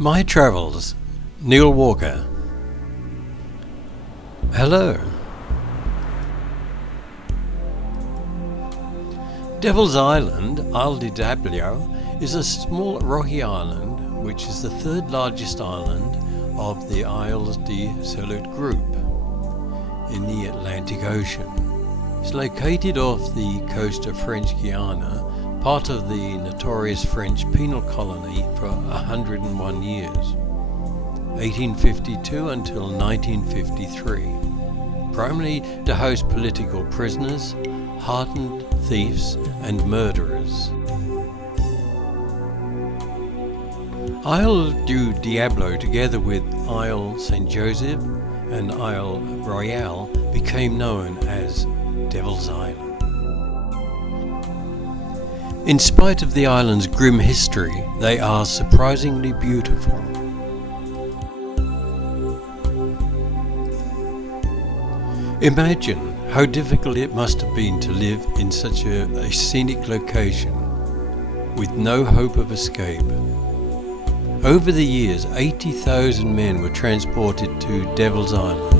My Travels, Neil Walker. Hello. Devil's Island, Ile du Diable, is a small rocky island which is the third largest island of the Iles du Sant group in the Atlantic Ocean. It's located off the coast of French Guiana, part of the notorious French penal colony for 101 years, 1852 until 1953, primarily to host political prisoners, hardened thieves and murderers. Ile du Diable, together with Ile St. Joseph and Ile Royale, became known as Devil's Island. In spite of the island's grim history, they are surprisingly beautiful. Imagine how difficult it must have been to live in such a scenic location with no hope of escape. Over the years, 80,000 men were transported to Devil's Island.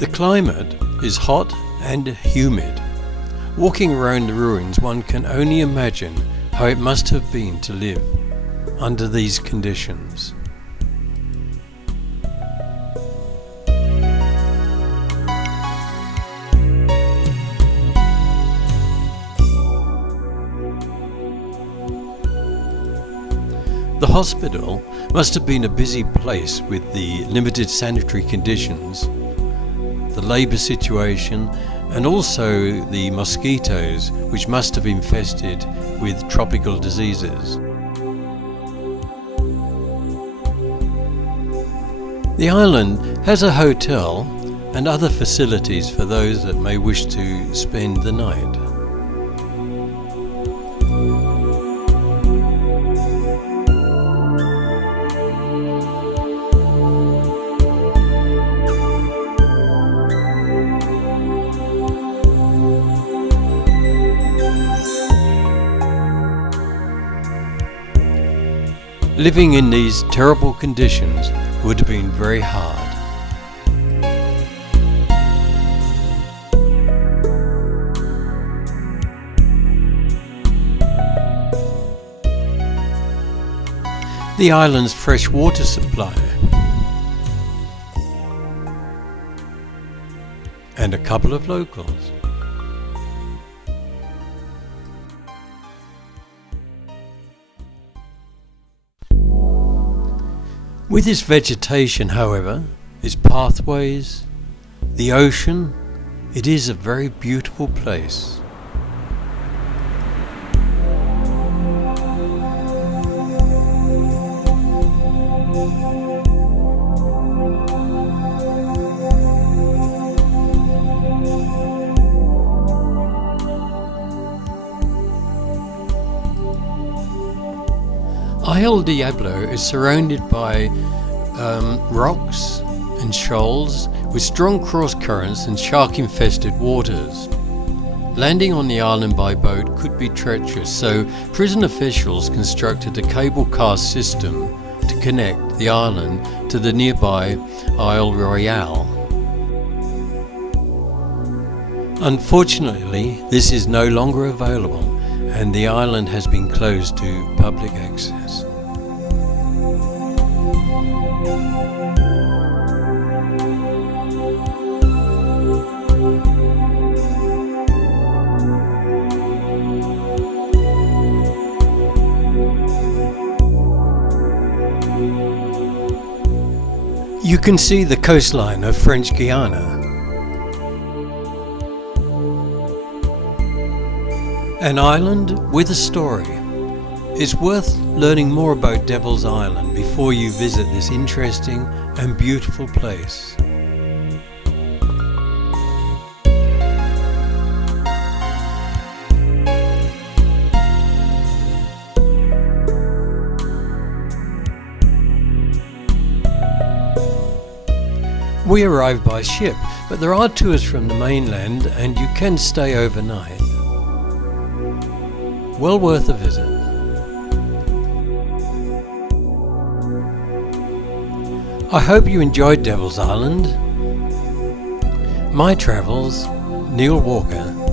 The climate is hot and humid. Walking around the ruins, one can only imagine how it must have been to live under these conditions. The hospital must have been a busy place with the limited sanitary conditions, the labour situation, and also the mosquitoes, which must have infested with tropical diseases. The island has a hotel and other facilities for those that may wish to spend the night. Living in these terrible conditions would have been very hard. The island's fresh water supply and a couple of locals. With its vegetation, however, its pathways, the ocean, it is a very beautiful place. Ile du Diable is surrounded by rocks and shoals with strong cross currents and shark-infested waters. Landing on the island by boat could be treacherous, so prison officials constructed a cable car system to connect the island to the nearby Ile Royale. Unfortunately, this is no longer available, and the island has been closed to public access. You can see the coastline of French Guiana. An island with a story. It's worth learning more about Devil's Island before you visit this interesting and beautiful place. We arrived by ship, but there are tours from the mainland and you can stay overnight. Well worth a visit. I hope you enjoyed Devil's Island. My travels, Neil Walker.